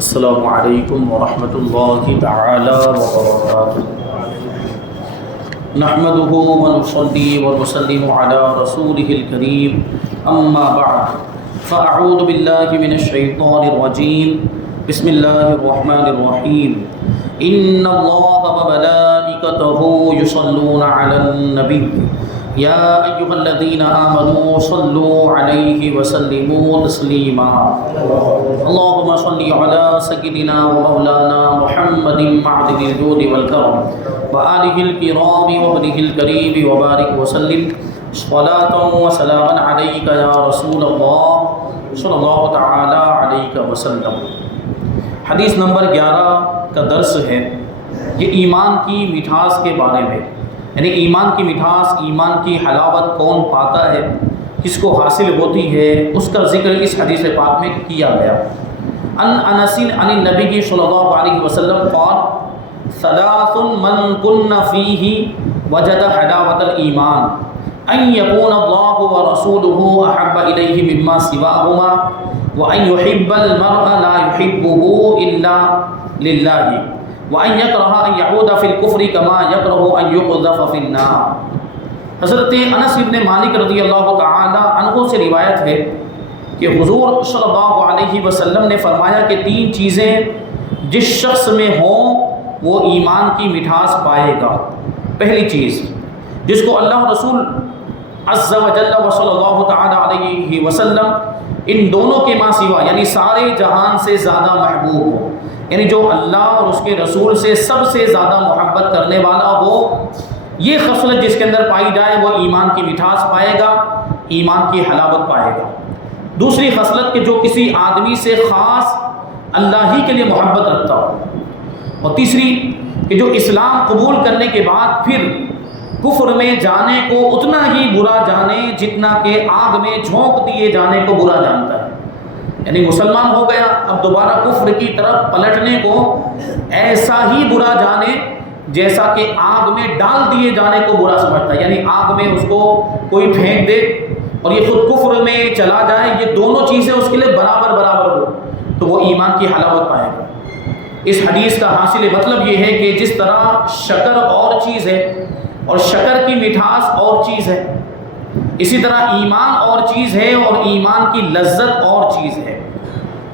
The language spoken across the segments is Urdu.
السلام علیکم ورحمۃ اللہ تعالی وبرکاتہ۔ نحمده ونصلي ونسلم على رسوله الكريم اما بعد فاعوذ بالله من الشیطان الرجیم بسم اللہ الرحمن الرحیم ان اللہ وملائکته یصلون علی النبی یا ایھا الذین آمنوا صلوا علیہ وسلموا تسلیما اللهم صل علی سیدنا ومولانا محمد معدن الجود والکرم وآلہ الکرام وابنہ الکریم وبارک وسلم صلاۃ وسلاما علیک یا رسول اللہ صلی اللہ تعالی علیہ وسلم۔ حدیث نمبر 11 کا درس ہے، یہ ایمان کی مٹھاس کے بارے میں، یعنی ایمان کی مٹھاس، ایمان کی حلاوت کون پاتا ہے، کس کو حاصل ہوتی ہے، اس کا ذکر اس حدیث پاک میں کیا گیا۔ ان انس عن النبی صلی اللہ علیہ وسلم قال ثلاث من کن فیہ وجد حلاوت الایمان ان یکون اللہ ورسولہ احب الیہ مما سواہما وان یحب المرء لا یحبہ الا للہ وان یکرہ ان یعود فی الکفر کما یکرہ ان یقذف فی النار۔ حضرت انس بن مالک رضی اللہ تعالی عنہ سے روایت ہے کہ حضور صلی اللہ علیہ وسلم نے فرمایا کہ 3 چیزیں جس شخص میں ہوں وہ ایمان کی مٹھاس پائے گا۔ پہلی چیز جس کو اللہ رسول عز و جل و صلی اللہ تعالی علیہ وسلم ان دونوں کے ماں سوا یعنی سارے جہان سے زیادہ محبوب ہو، یعنی جو اللہ اور اس کے رسول سے سب سے زیادہ محبت کرنے والا ہو، یہ خصلت جس کے اندر پائی جائے وہ ایمان کی مٹھاس پائے گا، ایمان کی حلاوت پائے گا۔ دوسری خصلت کہ جو کسی آدمی سے خاص اللہ ہی کے لیے محبت رکھتا ہو، اور تیسری کہ جو اسلام قبول کرنے کے بعد پھر کفر میں جانے کو اتنا ہی برا جانے جتنا کہ آگ میں جھونک دیے جانے کو برا جانتا ہے، یعنی مسلمان ہو گیا اب دوبارہ کفر کی طرف پلٹنے کو ایسا ہی برا جانے جیسا کہ آگ میں ڈال دیے جانے کو برا سمجھتا ہے، یعنی آگ میں اس کو کوئی پھینک دے اور یہ خود کفر میں چلا جائے، یہ دونوں چیزیں اس کے لیے برابر برابر ہو تو وہ ایمان کی حلاوت پائے گا۔ اس حدیث کا حاصل مطلب یہ ہے کہ جس طرح شکر اور چیز ہے اور شکر کی مٹھاس اور چیز ہے، اسی طرح ایمان اور چیز ہے اور ایمان کی لذت اور چیز ہے۔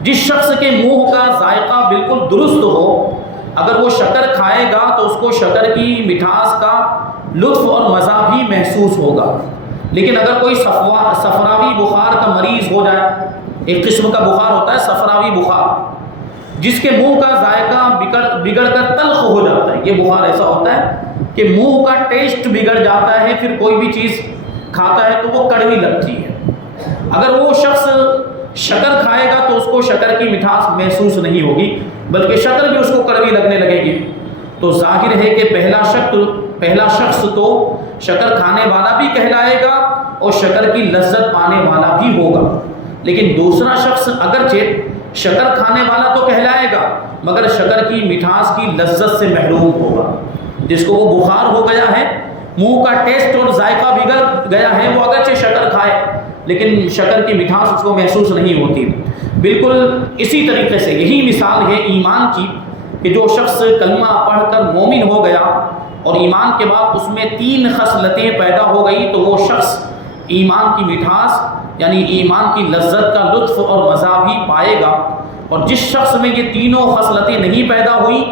جس شخص کے منہ کا ذائقہ بالکل درست ہو، اگر وہ شکر کھائے گا تو اس کو شکر کی مٹھاس کا لطف اور مزہ بھی محسوس ہوگا، لیکن اگر کوئی صفراوی بخار کا مریض ہو جائے، ایک قسم کا بخار ہوتا ہے صفراوی بخار، جس کے منہ کا ذائقہ بگڑ کر تلخ ہو جاتا ہے، یہ بخار ایسا ہوتا ہے کہ منہ کا ٹیسٹ بگڑ جاتا ہے، پھر کوئی بھی چیز کھاتا ہے تو وہ کڑوی لگتی ہے۔ اگر وہ شخص شکر کھائے گا تو اس کو شکر کی مٹھاس محسوس نہیں ہوگی، بلکہ شکر بھی اس کو کڑوی لگنے لگے گی، تو ظاہر ہے کہ پہلا شخص تو شکر کھانے والا بھی کہلائے گا اور شکر کی لذت پانے والا بھی ہوگا، لیکن دوسرا شخص اگرچہ شکر کھانے والا تو کہلائے گا مگر شکر کی مٹھاس کی لذت سے محروم ہوگا۔ جس کو وہ بخار ہو گیا ہے، منہ کا ٹیسٹ اور ذائقہ بگڑ گیا ہے، وہ اگرچہ شکر کھائے لیکن شکر کی مٹھاس اس کو محسوس نہیں ہوتی۔ بالکل اسی طریقے سے یہی مثال ہے ایمان کی کہ جو شخص کلمہ پڑھ کر مومن ہو گیا اور ایمان کے بعد اس میں 3 خصلتیں پیدا ہو گئی تو وہ شخص ایمان کی مٹھاس یعنی ایمان کی لذت کا لطف اور مزہ بھی پائے گا، اور جس شخص میں یہ تینوں خصلتیں نہیں پیدا ہوئی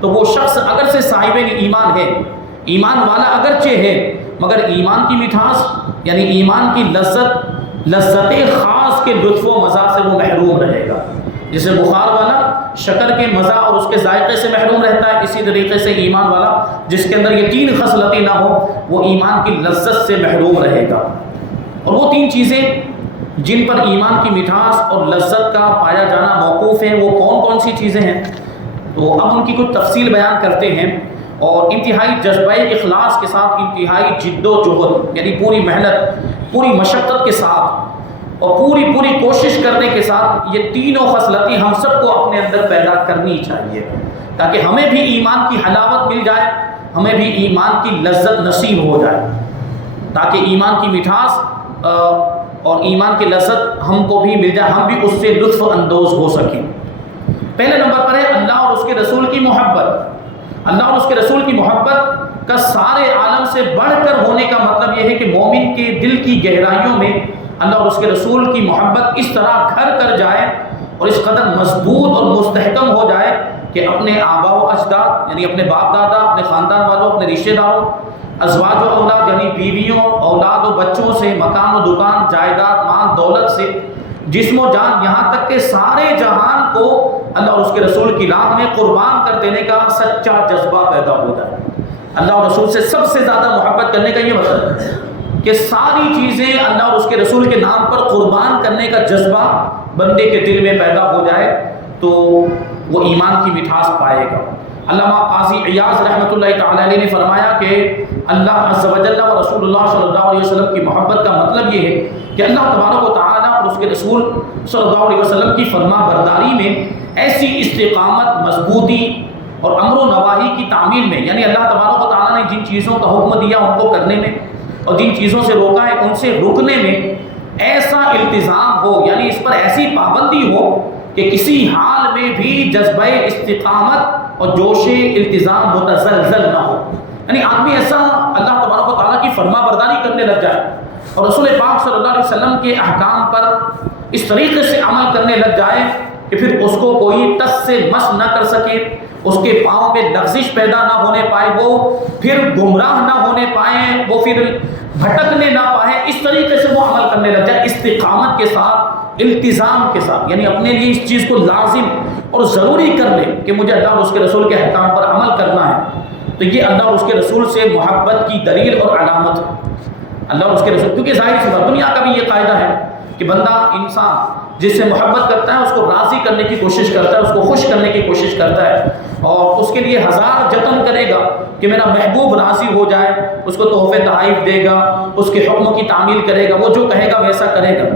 تو وہ شخص اگر سے صاحب ایمان ہے، ایمان والا اگرچہ ہے، مگر ایمان کی مٹھاس یعنی ایمان کی لذت خاص کے لطف و مزہ سے وہ محروم رہے گا۔ جسے بخار والا شکر کے مزہ اور اس کے ذائقے سے محروم رہتا ہے، اسی طریقے سے ایمان والا جس کے اندر یہ 3 خصلتیں نہ ہو وہ ایمان کی لذت سے محروم رہے گا۔ اور وہ 3 چیزیں جن پر ایمان کی مٹھاس اور لذت کا پایا جانا موقوف ہے وہ کون کون سی چیزیں ہیں، تو اب ان کی کچھ تفصیل بیان کرتے ہیں، اور انتہائی جذبہ اخلاص کے ساتھ، انتہائی جد و جہد یعنی پوری محنت، پوری مشقت کے ساتھ اور پوری کوشش کرنے کے ساتھ یہ تینوں خصلتیں ہم سب کو اپنے اندر پیدا کرنی چاہیے، تاکہ ہمیں بھی ایمان کی حلاوت مل جائے، ہمیں بھی ایمان کی لذت نصیب ہو جائے، تاکہ ایمان کی مٹھاس اور ایمان کی لذت ہم کو بھی مل جائے، ہم بھی اس سے لطف اندوز ہو سکیں۔ پہلے نمبر پر ہے اللہ اور اس کے رسول کی محبت۔ اللہ اور اس کے رسول کی محبت کا سارے عالم سے بڑھ کر ہونے کا مطلب یہ ہے کہ مومن کے دل کی گہرائیوں میں اللہ اور اس کے رسول کی محبت اس طرح گھر کر جائے اور اس قدر مضبوط اور مستحکم ہو جائے کہ اپنے آبا و اجداد یعنی اپنے باپ دادا، اپنے خاندان والوں، اپنے رشتہ داروں، ازواج و اولاد یعنی بیویوں، اولاد و بچوں سے، مکان و دکان، جائیداد، مال دولت سے، جسم و جان، یہاں تک کہ سارے جہان کو اللہ اور اس کے رسول کی راہ میں قربان کر دینے کا سچا جذبہ پیدا ہو جائے۔ اللہ اور رسول سے سب سے زیادہ محبت کرنے کا یہ مطلب ہے کہ ساری چیزیں اللہ اور اس کے رسول کے نام پر قربان کرنے کا جذبہ بندے کے دل میں پیدا ہو جائے تو وہ ایمان کی مٹھاس پائے گا۔ علامہ قاضی عیاض رحمۃ اللہ تعالی علیہ نے فرمایا کہ اللہ عز و جل و رسول اللہ صلی اللہ علیہ وسلم کی محبت کا مطلب یہ ہے کہ اللہ تبارک و تعالیٰ اور اس کے رسول صلی اللہ علیہ وسلم کی فرما برداری میں ایسی استقامت، مضبوطی اور امر و نواہی کی تعمیل میں، یعنی اللہ تبارک و تعالیٰ نے جن چیزوں کا حکم دیا ان کو کرنے میں اور جن چیزوں سے روکا ہے ان سے رکنے میں ایسا التزام ہو، یعنی اس پر ایسی پابندی ہو کہ کسی حال میں بھی جذبہ استقامت اور جوش التزام متزلزل نہ ہو، یعنی آدمی ایسا اللہ تبارک و تعالیٰ کی فرما برداری کرنے لگ جائے اور رسول پاک صلی اللہ علیہ وسلم کے احکام پر اس طریقے سے عمل کرنے لگ جائے کہ پھر اس کو کوئی ٹس سے مس نہ کر سکے، اس کے پاؤں میں لغزش پیدا نہ ہونے پائے، وہ پھر گمراہ نہ ہونے پائے، وہ پھر بھٹکنے نہ پائے، اس طریقے سے وہ عمل کرنے لگ جائے استقامت کے ساتھ، التزام کے ساتھ، یعنی اپنے لیے اس چیز کو لازم اور ضروری کر لے کہ مجھے اللہ اور اس کے رسول کے احکام پر عمل کرنا ہے۔ تو یہ اللہ اور اس کے رسول سے محبت کی دلیل اور علامت ہے۔ اللہ اور اس کے رسول، کیونکہ ظاہر سی بات دنیا کا بھی یہ قاعدہ ہے کہ بندہ، انسان جس سے محبت کرتا ہے اس کو راضی کرنے کی کوشش کرتا ہے، اس کو خوش کرنے کی کوشش کرتا ہے اور اس کے لیے ہزار جتن کرے گا کہ میرا محبوب راضی ہو جائے، اس کو تحفے تحائف دے گا، اس کے حکموں کی تعمیل کرے گا، وہ جو کہے گا ویسا کرے گا۔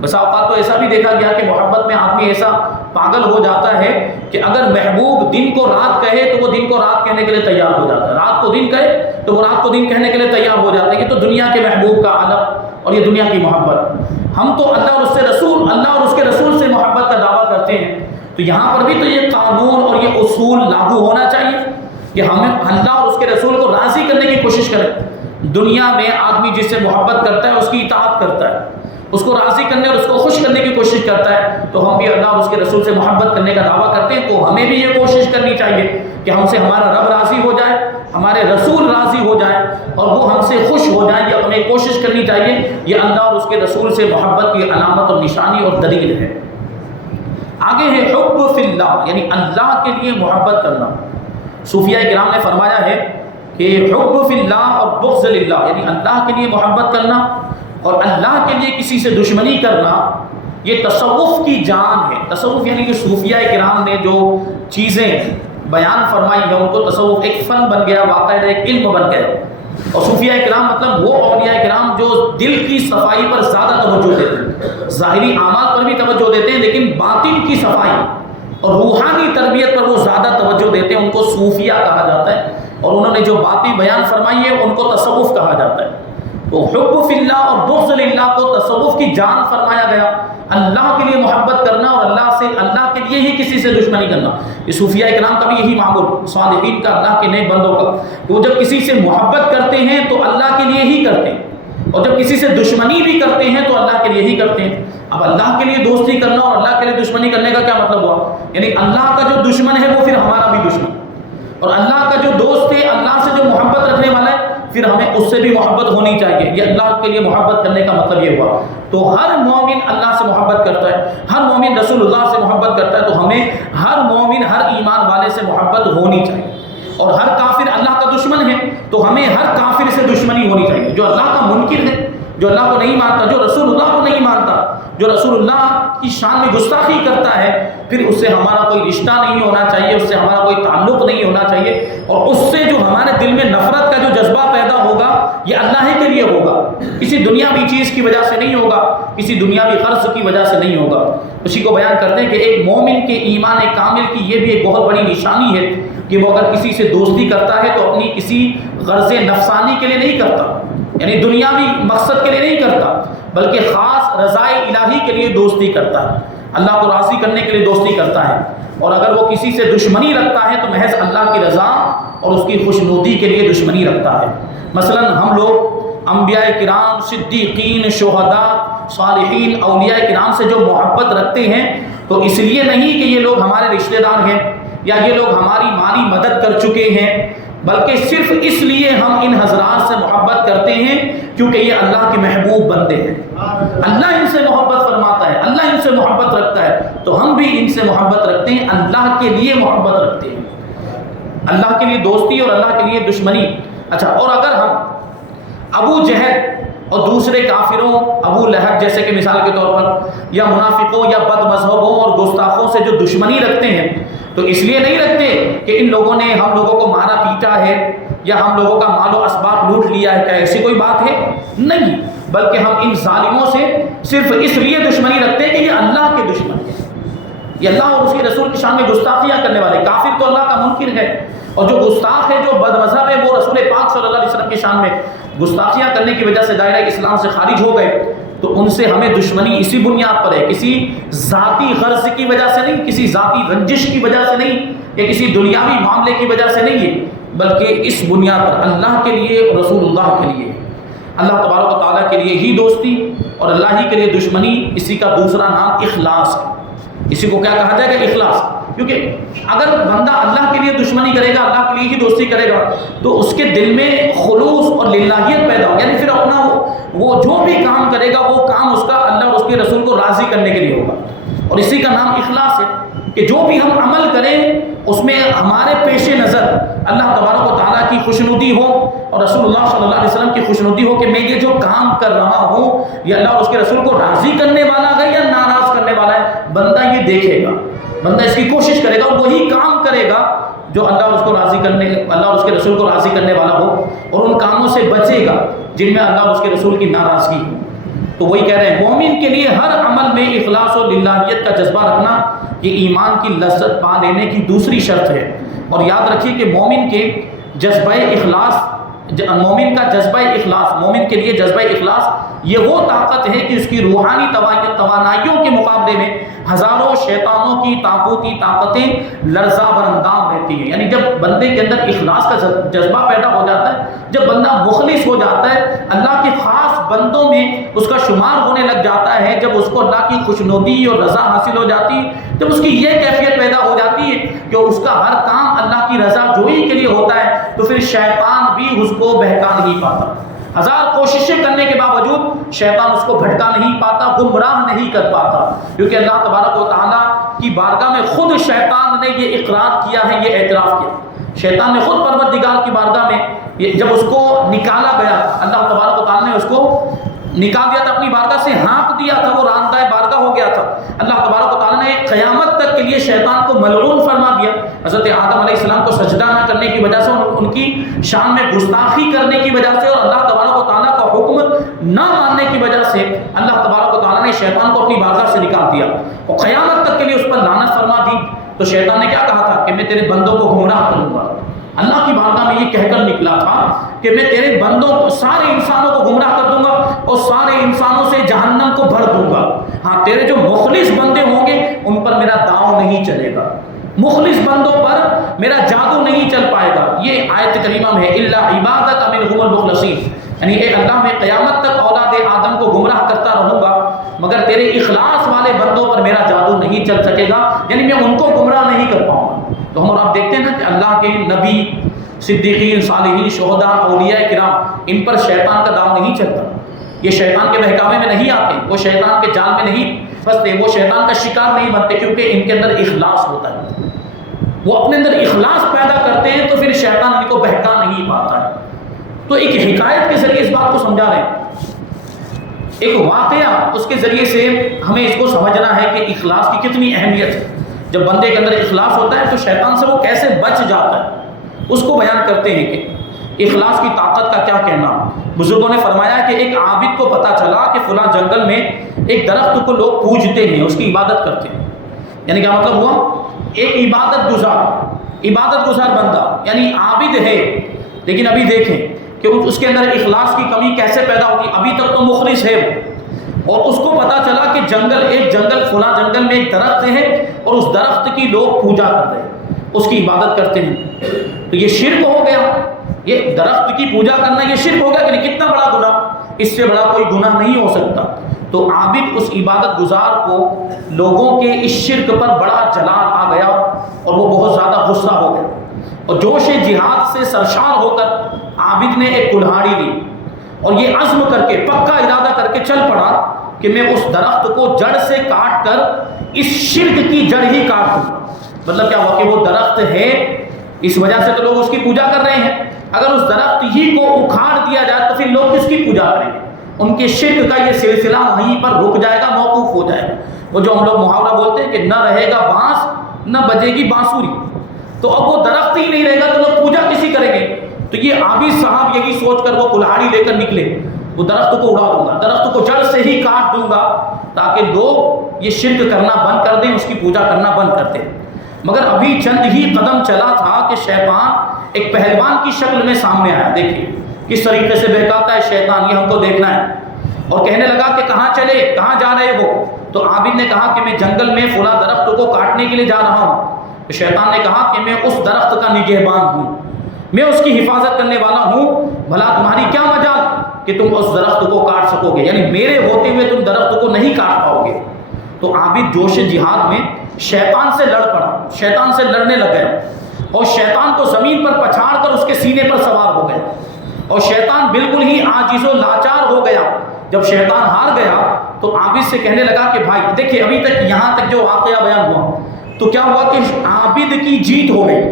بس اوقات تو ایسا بھی دیکھا گیا کہ محبت میں آدمی ایسا پاگل ہو جاتا ہے کہ اگر محبوب دن کو رات کہے تو وہ دن کو رات کہنے کے لیے تیار ہو جاتا ہے، رات کو دن کہے تو وہ رات کو دن کہنے کے لیے تیار ہو جاتا ہے۔ یہ تو دنیا کے محبوب کا عالم اور یہ دنیا کی محبت۔ ہم تو اللہ اور اس سے رسول، اللہ اور اس کے رسول سے محبت کا دعویٰ کرتے ہیں، تو یہاں پر بھی تو یہ قانون اور یہ اصول لاگو ہونا چاہیے کہ ہمیں اللہ اور اس کے رسول کو راضی کرنے کی کوشش کریں۔ دنیا میں آدمی جس سے محبت کرتا ہے اس کی اطاعت کرتا ہے، اس کو راضی کرنے اور اس کو خوش کرنے کی کوشش کرتا ہے، تو ہم بھی اللہ اور اس کے رسول سے محبت کرنے کا دعویٰ کرتے ہیں، تو ہمیں بھی یہ کوشش کرنی چاہیے کہ ہم سے ہمارا رب راضی ہو جائے، ہمارے رسول راضی ہو جائے اور وہ ہم سے خوش ہو جائیں، یہ ہمیں کوشش کرنی چاہیے۔ یہ اللہ اور اس کے رسول سے محبت کی علامت اور نشانی اور دلیل ہے۔ آگے ہے حب فی اللہ، یعنی اللہ کے لیے محبت کرنا۔ صوفیاء کرام نے فرمایا ہے کہ حب فی اللہ اور بغض للہ، یعنی اللہ کے لیے محبت کرنا اور اللہ کے لیے کسی سے دشمنی کرنا، یہ تصوف کی جان ہے۔ تصوف یعنی کہ صوفیاء کرام نے جو چیزیں بیان فرمائی ہے ان کو تصوف ایک فن بن گیا، باقاعدہ ایک علم بن گیا۔ اور صوفیاء کرام مطلب وہ اولیاء کرام جو دل کی صفائی پر زیادہ توجہ دیتے ہیں، ظاہری اعمال پر بھی توجہ دیتے ہیں لیکن باطن کی صفائی اور روحانی تربیت پر وہ زیادہ توجہ دیتے ہیں، ان کو صوفیہ کہا جاتا ہے، اور انہوں نے جو باتیں بیان فرمائی ہے ان کو تصوف کہا جاتا ہے۔ تو حب فی اللہ اور بغض للہ کو تصوف کی جان فرمایا گیا، اللہ کے لیے محبت کرنا اور اللہ کے لیے ہی کسی سے دشمنی کرنا۔ یہ صوفیاء کرام کا بھی یہی معمول، صالحین کا، اللہ کے نیک بندوں کا، کہ وہ جب کسی سے محبت کرتے ہیں تو اللہ کے لیے ہی کرتے ہیں، اور جب کسی سے دشمنی بھی کرتے ہیں تو اللہ کے لیے ہی کرتے ہیں۔ اب اللہ کے لیے دوستی کرنا اور اللہ کے لیے دشمنی کرنے کا کیا مطلب ہوا؟ یعنی اللہ کا جو دشمن ہے وہ پھر ہمارا بھی دشمن، اور اللہ کا جو دوست ہے، اللہ سے جو محبت رکھنے والا ہے، پھر ہمیں اس سے بھی محبت ہونی چاہیے۔ یہ اللہ کے لیے محبت کرنے کا مطلب یہ ہوا۔ تو ہر مومن اللہ سے محبت کرتا ہے، ہر مومن رسول اللہ سے محبت کرتا ہے، تو ہمیں ہر مومن، ہر ایمان والے سے محبت ہونی چاہیے۔ اور ہر کافر اللہ کا دشمن ہے تو ہمیں ہر کافر سے دشمنی ہونی چاہیے۔ جو اللہ کا منکر ہے، جو اللہ کو نہیں مانتا، جو رسول اللہ کو نہیں مانتا، جو رسول اللہ کی شان میں گستاخی کرتا ہے، پھر اس سے ہمارا کوئی رشتہ نہیں ہونا چاہیے، اس سے ہمارا کوئی تعلق نہیں ہونا چاہیے، اور اس سے جو ہمارے دل میں نفرت کا جو جذبہ پیدا ہوگا یہ اللہ ہی کے لیے ہوگا، کسی دنیاوی چیز کی وجہ سے نہیں ہوگا، کسی دنیاوی غرض کی وجہ سے نہیں ہوگا۔ اسی کو بیان کرتے ہیں کہ ایک مومن کے ایمان کامل کی یہ بھی ایک بہت بڑی نشانی ہے کہ وہ اگر کسی سے دوستی کرتا ہے تو اپنی کسی غرض نفسانی کے لیے نہیں کرتا، یعنی دنیاوی مقصد کے لیے نہیں کرتا، بلکہ خاص رضائے الہی کے لیے دوستی کرتا ہے، اللہ کو راضی کرنے کے لیے دوستی کرتا ہے۔ اور اگر وہ کسی سے دشمنی رکھتا ہے تو محض اللہ کی رضا اور اس کی خوشنودی کے لیے دشمنی رکھتا ہے۔ مثلا ہم لوگ انبیاء کرام، صدیقین، شہداء، صالحین، اولیاء کرام سے جو محبت رکھتے ہیں تو اس لیے نہیں کہ یہ لوگ ہمارے رشتہ دار ہیں یا یہ لوگ ہماری مالی مدد کر چکے ہیں، بلکہ صرف اس لیے ہم ان حضرات سے محبت کرتے ہیں کیونکہ یہ اللہ کے محبوب بندے ہیں، اللہ ان سے محبت فرماتا ہے، اللہ ان سے محبت رکھتا ہے، تو ہم بھی ان سے محبت رکھتے ہیں، اللہ کے لیے محبت رکھتے ہیں، اللہ کے لیے دوستی اور اللہ کے لیے دشمنی۔ اچھا، اور اگر ہم ابو جہل اور دوسرے کافروں، ابو لہب جیسے کہ مثال کے طور پر، یا منافقوں یا بد مذہبوں اور گستاخوں سے جو دشمنی رکھتے ہیں تو اس لیے نہیں رکھتے کہ ان لوگوں نے ہم لوگوں کو مارا پیٹا ہے یا ہم لوگوں کا مال و اسباب لوٹ لیا ہے، کیا ایسی کوئی بات ہے؟ نہیں، بلکہ ہم ان ظالموں سے صرف اس لیے دشمنی رکھتے ہیں کہ یہ اللہ کے دشمن ہیں، یہ اللہ اور اس کے رسول کی شان میں گستاخیاں کرنے والے۔ کافر تو اللہ کا منکر ہے، اور جو گستاخ ہے، جو بد مذہب ہے، وہ رسول پاک صلی اللہ علیہ وسلم کی شان میں گستاخیاں کرنے کی وجہ سے دائرہ اسلام سے خارج ہو گئے، تو ان سے ہمیں دشمنی اسی بنیاد پر ہے، کسی ذاتی غرض کی وجہ سے نہیں، کسی ذاتی رنجش کی وجہ سے نہیں، یا کسی دنیاوی معاملے کی وجہ سے نہیں ہے، بلکہ اس بنیاد پر اللہ کے لیے اور رسول اللہ کے لیے، اللہ تبارک و تعالیٰ کے لیے ہی دوستی اور اللہ ہی کے لیے دشمنی۔ اسی کا دوسرا نام اخلاص ہے۔ اسی کو کیا کہا جائے گا؟ اخلاص۔ کیونکہ اگر بندہ اللہ کے لیے دشمنی کرے گا، اللہ کے لیے ہی دوستی کرے گا، تو اس کے دل میں خلوص اور للہیت پیدا ہو، یعنی پھر اپنا وہ جو بھی کام کرے گا وہ کام اس کا اللہ اور اس کے رسول کو راضی کرنے کے لیے ہوگا، اور اسی کا نام اخلاص ہے کہ جو بھی ہم عمل کریں اس میں ہمارے پیش نظر اللہ تبارک و تعالیٰ کی خوشنودی ہو اور رسول اللہ صلی اللہ علیہ وسلم کی خوشنودی ہو کہ میں یہ جو کام کر رہا ہوں یہ اللہ اور اس کے رسول کو راضی کرنے والا ہے یا ناراض کرنے والا ہے۔ بندہ یہ دیکھے گا، بندہ اس کی کوشش کرے گا اور وہی کام کرے گا جو اللہ اور اس کو راضی کرنے، اللہ اور اس کے رسول کو راضی کرنے والا ہو، اور ان کاموں سے بچے گا جن میں اللہ اور اس کے رسول کی ناراضگی ہو۔ تو وہی کہہ رہے ہیں مومن کے لیے ہر عمل میں اخلاص اور للہیت کا جذبہ رکھنا یہ ایمان کی لذت پا لینے کی دوسری شرط ہے۔ اور یاد رکھیے کہ مومن کے جذبہ اخلاص، مومن کا جذبہ اخلاص، مومن کے لیے جذبہ اخلاص یہ وہ طاقت ہے کہ اس کی روحانی توانائیوں کے مقابلے میں ہزاروں شیطانوں کی طاقتی طاقتیں لرزہ بر اندام رہتی ہیں۔ یعنی جب بندے کے اندر اخلاص کا جذبہ پیدا ہو جاتا ہے، جب بندہ مخلص ہو جاتا ہے، اللہ کے خاص بندوں میں اس کا شمار ہونے لگ جاتا ہے، جب اس کو اللہ کی خوشنودی اور رضا حاصل ہو جاتی ہے، جب اس کی یہ کیفیت پیدا ہو جاتی ہے کہ اس کا ہر کام اللہ کی رضا جوئی کے لیے ہوتا ہے، تو پھر شیطان بھی اس کو بہکا نہیں پاتا۔ ہزار کوششیں کرنے کے باوجود شیطان اس کو بھٹکا نہیں پاتا، گمراہ نہیں کر پاتا، کیونکہ اللہ تبارک و تعالیٰ کی بارگاہ میں خود شیطان نے یہ اقرار کیا ہے، یہ اعتراف کیا۔ شیطان نے خود پروردگار کی بارگاہ میں جب اس کو نکالا گیا، اللہ تبارک و تعالیٰ نے اس کو نکال دیا تھا، اپنی بارگاہ سے ہانک دیا تھا، وہ راندہ بارگاہ ہو گیا تھا۔ اللہ تبارک و تعالیٰ نے قیامت تک کے لیے شیطان کو ملعون فرما دیا۔ حضرت آدم علیہ السلام کو سجدہ نہ کرنے کی وجہ سے، ان کی شان میں گستاخی کرنے کی وجہ سے، اور اللہ تبارک و تعالیٰ کا حکم نہ ماننے کی وجہ سے اللہ تبارک و تعالیٰ نے شیطان کو اپنی بارگاہ سے نکال دیا اور قیامت تک کے لیے اس پر لعنت فرما دی۔ تو شیطان نے کیا کہا تھا کہ میں تیرے بندوں کو گمراہ کروں گا۔ اللہ کی بارگاہ میں یہ کہہ کر نکلا تھا کہ میں تیرے بندوں کو، سارے انسانوں کو گمراہ کر دوں گا اور سارے انسانوں سے جہنم کو بھر دوں گا۔ ہاں، تیرے جو مخلص بندے ہوں گے ان پر میرا داؤ نہیں چلے گا، مخلص بندوں پر میرا جادو نہیں چل پائے گا۔ یہ آیت کریمہ میں ہے الا عبادک منہم المخلصین، یعنی اے اللہ میں قیامت تک اولاد آدم کو گمراہ کرتا رہوں گا مگر تیرے اخلاص والے بندوں پر میرا جادو نہیں چل سکے گا، یعنی میں ان کو گمراہ نہیں کر پاؤں گا۔ تو ہم اور آپ دیکھتے ہیں نا کہ اللہ کے نبی، صدیقین، صالحین، شہداء، اولیاء کرام، ان پر شیطان کا داؤ نہیں چلتا، یہ شیطان کے بہکاوے میں نہیں آتے، وہ شیطان کے جال میں نہیں پھنستے، وہ شیطان کا شکار نہیں بنتے، کیونکہ ان کے اندر اخلاص ہوتا ہے، وہ اپنے اندر اخلاص پیدا کرتے ہیں، تو پھر شیطان ان کو بہکا نہیں پاتا ہے۔ تو ایک حکایت کے ذریعے اس بات کو سمجھا رہے ہیں، ایک واقعہ، اس کے ذریعے سے ہمیں اس کو سمجھنا ہے کہ اخلاص کی کتنی اہمیت ہے۔ جب بندے کے اندر اخلاص ہوتا ہے تو شیطان سے وہ کیسے بچ جاتا ہے، اس کو بیان کرتے ہیں کہ اخلاص کی طاقت کا کیا کہنا۔ بزرگوں نے فرمایا کہ ایک عابد کو پتہ چلا کہ فلاں جنگل میں ایک درخت کو لوگ پوجتے ہیں، اس کی عبادت کرتے ہیں۔ یعنی کیا مطلب ہوا؟ ایک عبادت گزار بندہ، یعنی عابد ہے، لیکن ابھی دیکھیں کہ اس کے اندر اخلاص کی کمی کیسے پیدا ہوگی۔ ابھی تک تو مخلص ہے، اور اس کو پتا چلا کہ ایک جنگل فلاں جنگل میں ایک درخت ہے اور اس درخت کی لوگ پوجا کر رہے ہیں، اس کی عبادت کرتے ہیں، تو یہ شرک ہو گیا۔ یہ درخت کی پوجا کرنا یہ شرک ہو گیا کہ کتنا بڑا گناہ، اس سے بڑا کوئی گناہ نہیں ہو سکتا۔ تو عابد اس عبادت گزار کو لوگوں کے اس شرک پر بڑا جلال آ گیا اور وہ بہت زیادہ غصہ ہو گیا، اور جوش جہاد سے سرشار ہو کر عابد نے ایک کلہاڑی لی اور یہ عزم کر کے، پکا ارادہ کر کے چل پڑا کہ میں اس درخت کو جڑ سے کاٹ کر اس شرک کی جڑ ہی کاٹ دوں گا۔ مطلب کیا ہوا کہ وہ درخت ہے، اس وجہ سے تو لوگ اس کی پوجا کر رہے ہیں، اگر اس درخت ہی کو اکھاڑ دیا جائے تو پھر لوگ کس کی پوجا کریں گے؟ ان کے شرک کا یہ سلسلہ وہیں پر رک جائے گا، موقوف ہو جائے گا۔ وہ جو ہم لوگ محاورہ بولتے ہیں کہ نہ رہے گا بانس نہ بجے گی بانسری، تو اب وہ درخت ہی نہیں رہے گا تو لوگ پوجا کسی کریں گے؟ تو یہ عابد صاحب یہی سوچ کر وہ کلہاڑی لے کر نکلے، وہ درخت کو اڑا دوں گا، درخت کو جڑ سے ہی کاٹ دوں گا تاکہ لوگ یہ شرک کرنا بند کر دیں، اس کی پوجا کرنا بند کر دیں۔ مگر ابھی چند ہی قدم چلا تھا کہ شیطان ایک پہلوان کی شکل میں سامنے آیا۔ دیکھیے کس طریقے سے بہکاتا ہے شیطان، یہ ہم کو دیکھنا ہے، اور کہنے لگا کہ کہاں چلے، کہاں جا رہے ہو؟ تو عابد نے کہا کہ میں جنگل میں فلاں درخت کو کاٹنے کے لیے جا رہا ہوں۔ تو شیطان نے کہا کہ میں اس درخت کا نگہبان ہوں، میں اس کی حفاظت کرنے والا ہوں، بھلا تمہاری کیا مجال کہ تم اس درخت کو کاٹ سکو گے، یعنی میرے ہوتے ہوئے تم درخت کو نہیں کاٹ پاؤ گے۔ تو عابد جوش جہاد میں شیطان سے لڑ پڑا، شیطان سے لڑنے لگ گیا، اور شیطان کو زمین پر پچھاڑ کر اس کے سینے پر سوار ہو گیا، اور شیطان بالکل ہی عاجز و لاچار ہو گیا۔ جب شیطان ہار گیا تو عابد سے کہنے لگا کہ بھائی دیکھیے ابھی تک یہاں تک جو واقعہ بیان ہوا تو کیا ہوا کہ عابد کی جیت ہو گئی،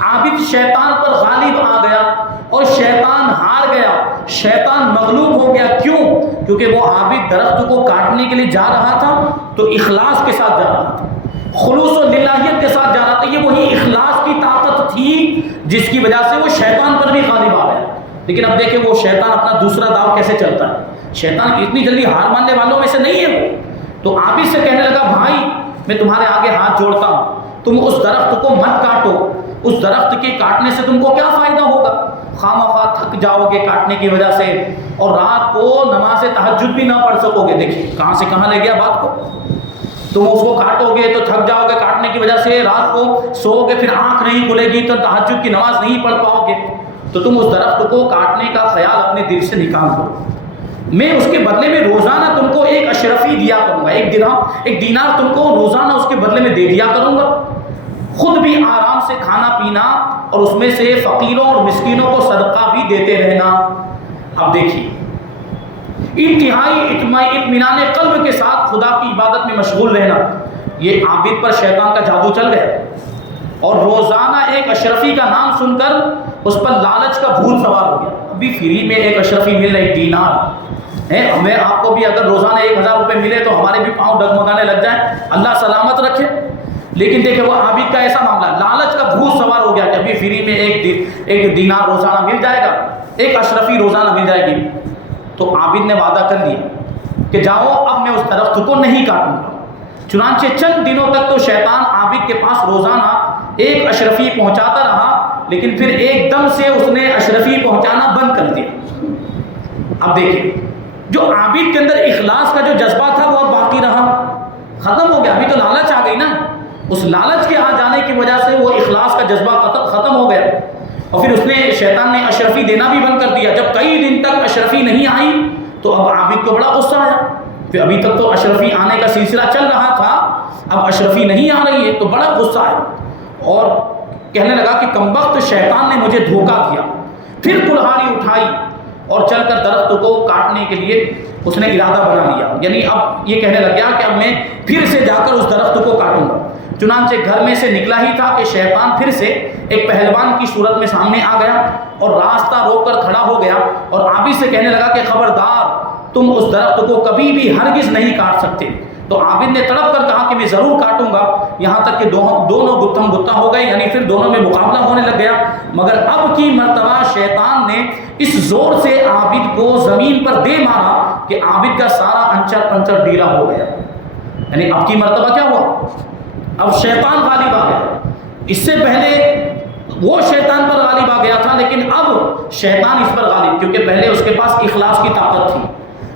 عابد شیطان پر غالب آ گیا اور شیطان ہار گیا، شیطان مغلوب ہو گیا۔ کیوں؟ کیونکہ وہ عابد درخت کو کاٹنے کے لیے جا رہا تھا تو اخلاص کے ساتھ جا رہا تھا، خلوص و للہیت کے ساتھ جا رہا تھا۔ یہ وہی اخلاص کی طاقت تھی جس کی وجہ سے وہ شیطان پر بھی غالب آ گیا۔ لیکن اب دیکھیں وہ شیطان اپنا دوسرا داؤ کیسے چلتا ہے، شیطان اتنی جلدی ہار ماننے والوں میں سے نہیں ہے وہ۔ تو عابد سے کہنے لگا بھائی میں تمہارے آگے ہاتھ جوڑتا ہوں، تم اس درخت کو مت کاٹو، اس درخت کے کاٹنے سے تم کو کیا فائدہ ہوگا، خواہ تھک جاؤ گے کاٹنے کی وجہ سے، اور رات کو نماز تہجد بھی نہ پڑھ سکو گے۔ دیکھیے کہاں سے کہاں لے گیا بات کو، تم اس کو کاٹو گے تو تھک جاؤ گے کاٹنے کی وجہ سے، رات کو سو گے پھر آنکھ نہیں کھلے گی تو تہجد کی نماز نہیں پڑھ پاؤ گے، تو تم اس درخت کو کاٹنے کا خیال اپنے دل سے نکال دو، میں اس کے بدلے میں روزانہ تم کو ایک اشرفی دیا کروں گا، ایک دینار تم کو روزانہ اس کے بدلے میں دے دیا کروں گا، خود بھی آرام سے کھانا پینا اور اس میں سے فقیروں اور مسکینوں کو صدقہ بھی دیتے رہنا۔ اب دیکھیے انتہائی اطمینان قلب کے ساتھ خدا کی عبادت میں مشغول رہنا، یہ عابد پر شیطان کا جادو چل گیا، اور روزانہ ایک اشرفی کا نام سن کر اس پر لالچ کا بھول سوار ہو گیا۔ ابھی فری میں ایک اشرفی مل رہا ہے، ایک دینار ہے، ہمیں آپ کو بھی اگر روزانہ 1000 روپے ملے تو ہمارے بھی پاؤں ڈگمگانے لگ جائیں، اللہ سلامت رکھے۔ لیکن دیکھیں وہ عابد کا ایسا معاملہ، لالچ کا بھوت سوار ہو گیا کہ ابھی فری میں ایک دینار روزانہ مل جائے گا، ایک اشرفی روزانہ مل جائے گی۔ تو عابد نے وعدہ کر لیا کہ جاؤ اب میں اس درخت کو نہیں کاٹوں گا۔ چنانچہ چند دنوں تک تو شیطان عابد کے پاس روزانہ ایک اشرفی پہنچاتا رہا، لیکن پھر ایک دم سے اس نے اشرفی پہنچانا بند کر دیا۔ اب دیکھیں جو عابد کے اندر اخلاص کا جو جذبہ تھا وہ اب باقی رہا، ختم ہو گیا۔ ابھی تو لالچ آ گئی نا، اس لالچ کے آ جانے کی وجہ سے وہ اخلاص کا جذبہ ختم ہو گیا، اور پھر اس نے شیطان نے اشرفی دینا بھی بند کر دیا۔ جب کئی دن تک اشرفی نہیں آئی تو اب عابد کو بڑا غصہ آیا، پھر ابھی تک تو اشرفی آنے کا سلسلہ چل رہا تھا، اب اشرفی نہیں آ رہی ہے تو بڑا غصہ آیا، اور کہنے لگا کہ کمبخت شیطان نے مجھے دھوکہ دیا۔ پھر کلہاڑی اٹھائی اور چل کر درخت کو کاٹنے کے لیے اس نے ارادہ بنا لیا، یعنی اب یہ کہنے لگ گیا کہ اب میں پھر سے جا کر اس درخت کو کاٹوں گا۔ چنانچہ گھر میں سے نکلا ہی تھا کہ شیطان پھر سے ایک پہلوان کی صورت میں سامنے آ گیا اور راستہ روک کر کھڑا ہو گیا، اور عابد سے کہنے لگا کہ خبردار تم اس درخت کو کبھی بھی ہرگز نہیں کاٹ سکتے۔ تو عابد نے تڑپ کر کہا کہ میں ضرور کاٹوں گا، یہاں تک کہ دونوں گتھم گتھا ہو گئے، یعنی پھر دونوں میں مقابلہ ہونے لگ گیا۔ مگر اب کی مرتبہ شیطان نے اس زور سے عابد کو زمین پر دے مارا کہ عابد کا سارا انچر پنچر ڈھیلا ہو گیا۔ یعنی اب کی مرتبہ کیا ہوا، اب شیطان غالب آ گیا۔ اس سے پہلے وہ شیطان پر غالب آ گیا تھا، لیکن اب شیطان اس پر غالب، کیونکہ پہلے اس کے پاس اخلاص کی طاقت تھی،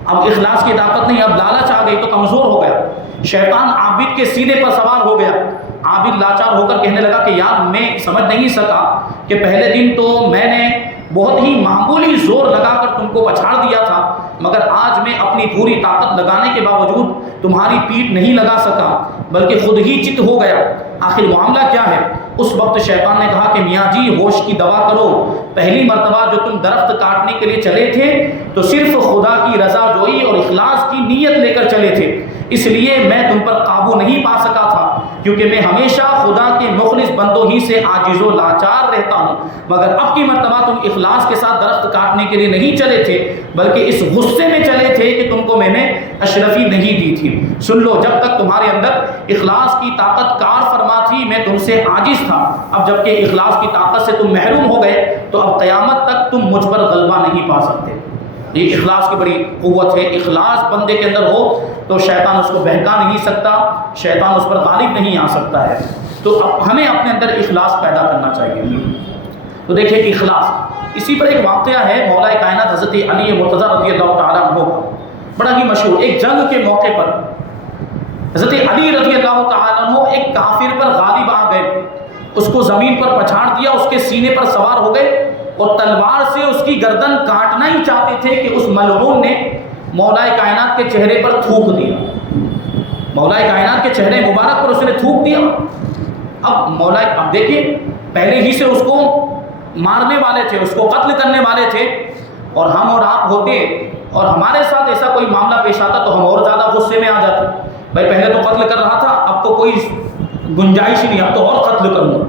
اب اخلاص کی طاقت نہیں، اب لالچ آ گئی تو کمزور ہو گیا، شیطان عابد کے سینے پر سوار ہو گیا، عابد لاچار ہو کر کہنے لگا کہ یار میں سمجھ نہیں سکا کہ پہلے دن تو میں نے بہت ہی معمولی زور لگا کر تم کو پچھاڑ دیا تھا، مگر آج میں اپنی پوری طاقت لگانے کے باوجود تمہاری پیٹھ نہیں لگا سکا بلکہ خود ہی چت ہو گیا، آخر معاملہ کیا ہے؟ اس وقت شیطان نے کہا کہ میاں جی ہوش کی دوا کرو، پہلی مرتبہ جو تم درخت کاٹنے کے لیے چلے تھے تو صرف خدا کی رضا جوئی اور اخلاص کی نیت لے کر چلے تھے، اس لیے میں تم پر قابو نہیں پا سکا تھا، کیونکہ میں ہمیشہ خدا کے مخلص بندوں ہی سے عاجز و لاچار رہتا ہوں، مگر اب کی مرتبہ تم اخلاص کے ساتھ درخت کاٹنے کے لیے نہیں چلے تھے بلکہ اس غصے میں چلے تھے کہ تم کو میں نے اشرفی نہیں دی تھی۔ سن لو، جب تک تمہارے اندر اخلاص کی طاقت کار فرما تھی میں تم سے عاجز تھا، اب جب کہ اخلاص کی طاقت سے تم محروم ہو گئے تو اب قیامت تک تم مجھ پر غلبہ نہیں پا سکتے۔ یہ اخلاص کی بڑی قوت ہے، اخلاص بندے کے اندر ہو تو شیطان اس کو بہکا نہیں سکتا، شیطان اس پر غالب نہیں آ سکتا ہے، تو ہمیں اپنے اندر اخلاص پیدا کرنا چاہیے۔ تو دیکھیں اخلاص، اسی پر ایک واقعہ ہے مولا کائنات حضرت علی مرتضیٰ رضی اللہ تعالیٰ عنہ کا، بڑا ہی مشہور۔ ایک جنگ کے موقع پر حضرت علی رضی اللہ تعالیٰ عنہ ایک کافر پر غالب آ گئے، اس کو زمین پر پچھاڑ دیا، اس کے سینے پر سوار ہو گئے اور تلوار سے اس کی گردن کاٹنا ہی چاہتے تھے کہ اس ملعون نے مولا کائنات کے چہرے پر تھوک دیا، مولا کائنات کے چہرے مبارک پر اس نے تھوک دیا۔ اب دیکھیے پہلے ہی سے اس کو مارنے والے تھے، اس کو قتل کرنے والے تھے، اور ہم اور آپ ہوتے اور ہمارے ساتھ ایسا کوئی معاملہ پیش آتا تو ہم اور زیادہ غصے میں آ جاتے، بھائی پہلے تو قتل کر رہا تھا اب تو کوئی گنجائش ہی نہیں، اب تو اور قتل کروں گا،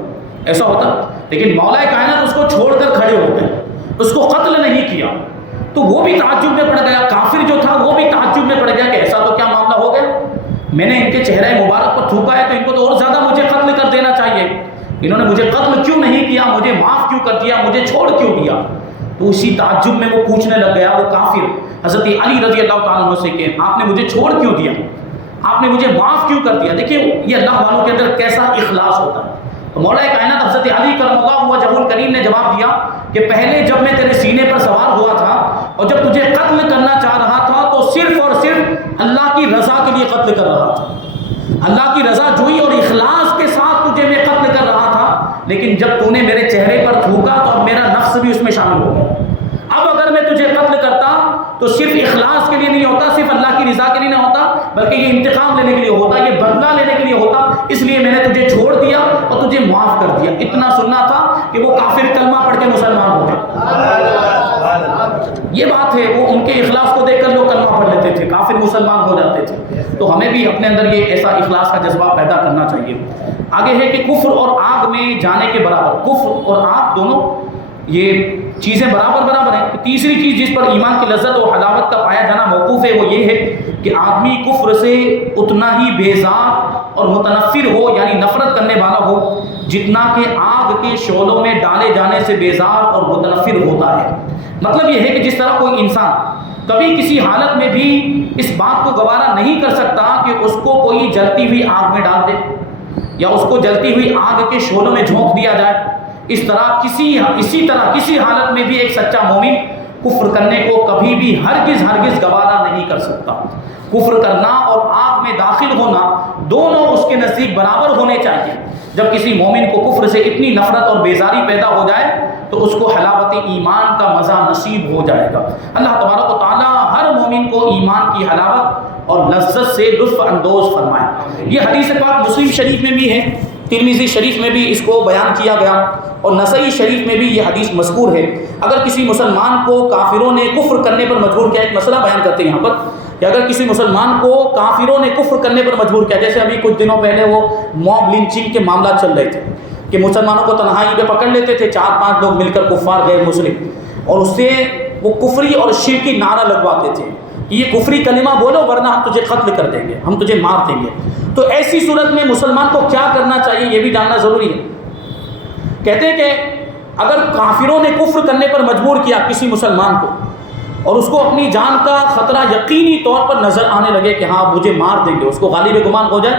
ایسا ہوتا۔ لیکن مولا کائنات اس کو چھوڑ کر کھڑے ہو گئے، اس کو قتل نہیں کیا، تو وہ بھی تعجب میں پڑ گیا، کافر جو تھا وہ بھی تعجب میں پڑ گیا کہ ایسا تو کیا معاملہ ہو گیا، میں نے ان کے چہرے مبارک پر تھوکا ہے تو ان کو تو اور زیادہ مجھے قتل کر دینا چاہیے، انہوں نے مجھے قتل کیوں نہیں کیا، مجھے معاف کیوں کر دیا، مجھے چھوڑ کیوں دیا؟ تو اسی تعجب میں وہ پوچھنے لگ گیا، وہ کافر حضرت علی رضی اللہ تعالیٰ عنہ سے کہ آپ نے مجھے چھوڑ کیوں دیا، آپ نے مجھے معاف کیوں کر دیا؟ دیکھیے یہ اللہ والوں کے اندر کیسا اخلاص ہوتا ہے۔ تو مولا کائنات حضرت علی کرم اللہ وجہہ الکریم نے جواب دیا کہ پہلے جب میں تیرے سینے پر سوار ہوا تھا اور جب تجھے قتل کرنا چاہ رہا تھا تو صرف اور صرف اللہ کی رضا کے لیے قتل کر رہا تھا، اللہ کی رضا جوئی اور اخلاص کے ساتھ تجھے میں قتل کر رہا تھا، لیکن جب تو نے میرے چہرے پر تھوکا تو اب میرا نفس بھی اس میں شامل ہو گیا، اب اگر میں تجھے قتل کرتا تو صرف اخلاص کے لیے نہیں ہوتا، صرف اللہ کی رضا کے لیے نہ ہوتا، بلکہ یہ انتقام لینے کے لیے ہوتا، یہ بدلہ لینے کے لیے ہوتا، اس لیے میں نے تجھے چھوڑ دیا اور تجھے معاف کر دیا۔ اتنا سننا تھا کہ وہ کافر کلمہ پڑھ کے مسلمان ہو گئے، یہ بات ہے، وہ ان کے اخلاص کو دیکھ کر لوگ کلمہ پڑھ لیتے تھے، کافر مسلمان ہو جاتے تھے۔ تو ہمیں بھی اپنے اندر یہ ایسا اخلاص کا جذبہ پیدا کرنا چاہیے۔ آگے ہے کہ کفر اور آگ میں جانے کے برابر، کفر اور آگ دونوں یہ چیزیں برابر ہیں۔ تیسری چیز جس پر ایمان کی لذت و حلاوت کا پایا جانا موقوف ہے وہ یہ ہے کہ آدمی کفر سے اتنا ہی بیزار اور متنفر ہو، یعنی نفرت کرنے والا ہو، جتنا کہ آگ کے شعلوں میں ڈالے جانے سے بیزار اور متنفر ہوتا ہے۔ مطلب یہ ہے کہ جس طرح کوئی انسان کبھی کسی حالت میں بھی اس بات کو گوارا نہیں کر سکتا کہ اس کو کوئی جلتی ہوئی آگ میں ڈال دے یا اس کو جلتی ہوئی آگ کے شعلوں میں جھونک دیا جائے، اسی طرح کسی حالت میں بھی ایک سچا مومن کفر کرنے کو کبھی بھی ہرگز گوارا نہیں کر سکتا۔ کفر کرنا اور آگ میں داخل ہونا دونوں اس کے نزدیک برابر ہونے چاہیے۔ جب کسی مومن کو کفر سے اتنی نفرت اور بیزاری پیدا ہو جائے تو اس کو حلاوت ایمان کا مزہ نصیب ہو جائے گا۔ اللہ تبارک و تعالی ہر مومن کو ایمان کی حلاوت اور لذت سے لطف اندوز فرمائے۔ یہ حدیث پاک مسلم شریف میں بھی ہے، ترمذی شریف میں بھی اس کو بیان کیا گیا اور نسائی شریف میں بھی یہ حدیث مذکور ہے۔ اگر کسی مسلمان کو کافروں نے کفر کرنے پر مجبور کیا، ایک مسئلہ بیان کرتے ہیں یہاں پر کہ اگر کسی مسلمان کو کافروں نے کفر کرنے پر مجبور کیا، جیسے ابھی کچھ دنوں پہلے وہ موب لنچنگ کے معاملات چل رہے تھے کہ مسلمانوں کو تنہائی پہ پکڑ لیتے تھے 4-5 لوگ مل کر کفار غیر مسلم، اور اس سے وہ کفری اور شرکی نعرہ لگواتے تھے، یہ کفری کلمہ بولو ورنہ ہم تجھے قتل کر دیں گے، ہم تجھے مار دیں گے۔ تو ایسی صورت میں مسلمان کو کیا کرنا چاہیے یہ بھی جاننا ضروری ہے۔ کہتے ہیں کہ اگر کافروں نے کفر کرنے پر مجبور کیا کسی مسلمان کو اور اس کو اپنی جان کا خطرہ یقینی طور پر نظر آنے لگے کہ ہاں مجھے مار دیں گے، اس کو غالب گمان ہو جائے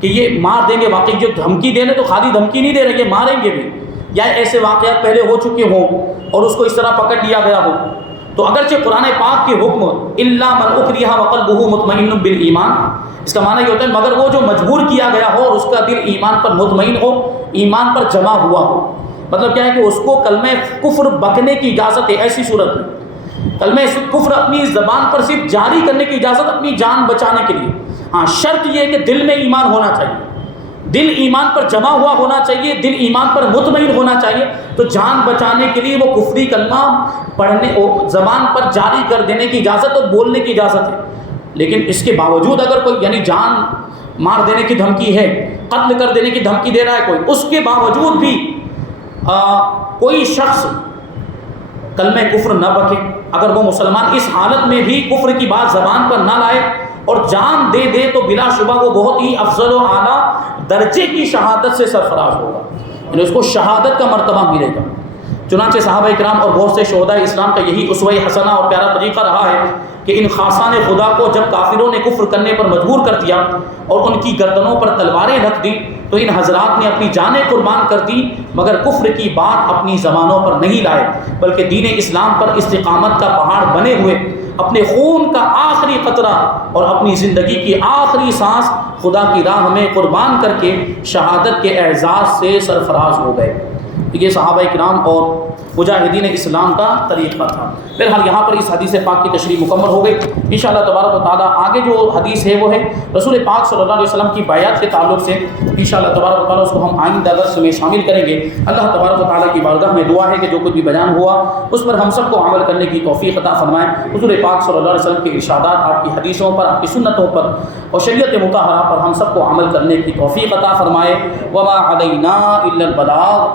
کہ یہ مار دیں گے، واقعی جو دھمکی دے رہے تو خالی دھمکی نہیں دے رہے، یہ ماریں گے بھی، یا ایسے واقعات پہلے ہو چکے ہوں اور اس کو اس طرح پکڑ لیا گیا ہو، تو اگرچہ قرآن پاک کے حکم الا من اکرہ وقلبہ مطمئن بالایمان، اس کا معنی یہ ہوتا ہے مگر وہ جو مجبور کیا گیا ہو اور اس کا دل ایمان پر مطمئن ہو، ایمان پر جمع ہوا ہو، مطلب کیا ہے کہ اس کو کلمہ کفر بکنے کی اجازت ہے، ایسی صورت میں کلمہ کفر اپنی زبان پر صرف جاری کرنے کی اجازت اپنی جان بچانے کے لیے، ہاں شرط یہ ہے کہ دل میں ایمان ہونا چاہیے، دل ایمان پر جمع ہوا ہونا چاہیے، دل ایمان پر مطمئن ہونا چاہیے، تو جان بچانے کے لیے وہ کفری کلمہ پڑھنے زبان پر جاری کر دینے کی اجازت اور بولنے کی اجازت ہے۔ لیکن اس کے باوجود اگر کوئی یعنی جان مار دینے کی دھمکی ہے، قتل کر دینے کی دھمکی دے رہا ہے کوئی، اس کے باوجود بھی کوئی شخص کلمہ کفر نہ بکے، اگر وہ مسلمان اس حالت میں بھی کفر کی بات زبان پر نہ لائے اور جان دے دے، تو بلا شبہ وہ بہت ہی افضل و اعلیٰ درجے کی شہادت سے سرفراز ہوگا، یعنی اس کو شہادت کا مرتبہ ملے گا۔ چنانچہ صحابہ کرام اور بہت سے شہداء اسلام کا یہی اسوہ حسنہ اور پیارا طریقہ رہا ہے کہ ان خاصان خدا کو جب کافروں نے کفر کرنے پر مجبور کر دیا اور ان کی گردنوں پر تلواریں رکھ دی، تو ان حضرات نے اپنی جانیں قربان کر دی، مگر کفر کی بات اپنی زبانوں پر نہیں لائے، بلکہ دین اسلام پر استقامت کا پہاڑ بنے ہوئے اپنے خون کا آخری قطرہ اور اپنی زندگی کی آخری سانس خدا کی راہ میں قربان کر کے شہادت کے اعزاز سے سرفراز ہو گئے۔ یہ صحابہ کرام اور مجاہدین اسلام کا طریقہ تھا۔ بہرحال یہاں پر اس حدیث پاک کی تشریح مکمل ہو گئی۔ انشاءاللہ تبارک و تعالیٰ آگے جو حدیث ہے وہ ہے رسول پاک صلی اللہ علیہ وسلم کی بیعت کے تعلق سے، انشاءاللہ تبارک و تعالیٰ اس کو ہم آئندہ درس میں شامل کریں گے۔ اللہ تبارک و تعالیٰ کی بارگاہ میں دعا ہے کہ جو کچھ بھی بیان ہوا اس پر ہم سب کو عمل کرنے کی توفیق عطا فرمائے۔ حضور پاک صلی اللہ علیہ وسلم کے ارشادات، آپ کی حدیثوں پر، آپ کی سنتوں پر اور شریعت مطہرہ پر ہم سب کو عمل کرنے کی توفیق عطا فرمائے۔ وما علینا الا البلاغ۔